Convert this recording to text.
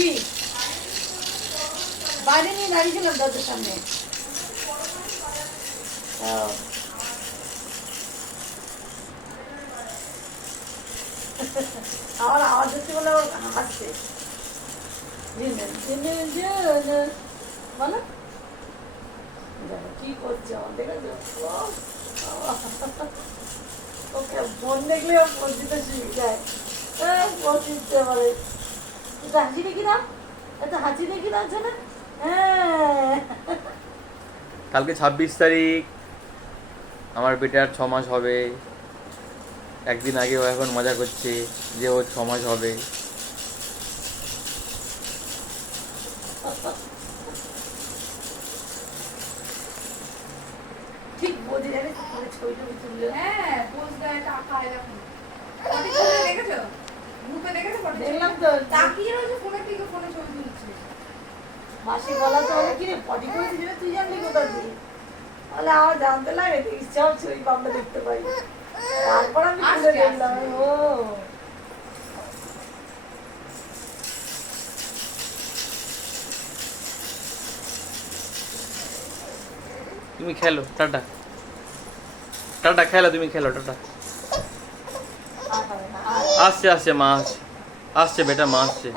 কি? বাইরে নিয়ে দাঁড়িয়েছিলাম দরজার সামনে। আমার আওয়াজ হচ্ছে বলে হাসছে। কি করছে আমার দেখেছ? ওকে ফোন দেখলে ফোন দিতে শিখে যায় ফোন দিতে এটা হাসি দেখি না? এটা হাসি দেখি না আছে না হ্যাঁ। কালকে ছাব্বিশ তারিখ। আমার বেটার ছ মাস হবে। একদিন আগে ও এখন মজা করছে যে ওর ছ মাস হবে। ঠিক বোঝে টবি তুললে হ্যাঁ পোস্ট দেয় টাকা এরকম দেখেছ? দেখলাম তো তাকিয়ে রয়েছে ফোনের দিকে ফোনে ছবি তুলছে। মাসি বলা তো বলে কি রে পটি করে দিবে তুই জানলি কোথা দিয়ে? বলে আমার জানতে লাগে দেখিস সব ছবি আমরা দেখতে পাই। তারপর আমি খুলে দেখলাম ও। তুমি খেলো টাটা। টাটা খেলো তুমি খেলো টাটা। আসছে আসছে মা আসছে। আসছে বেটা মা আসছে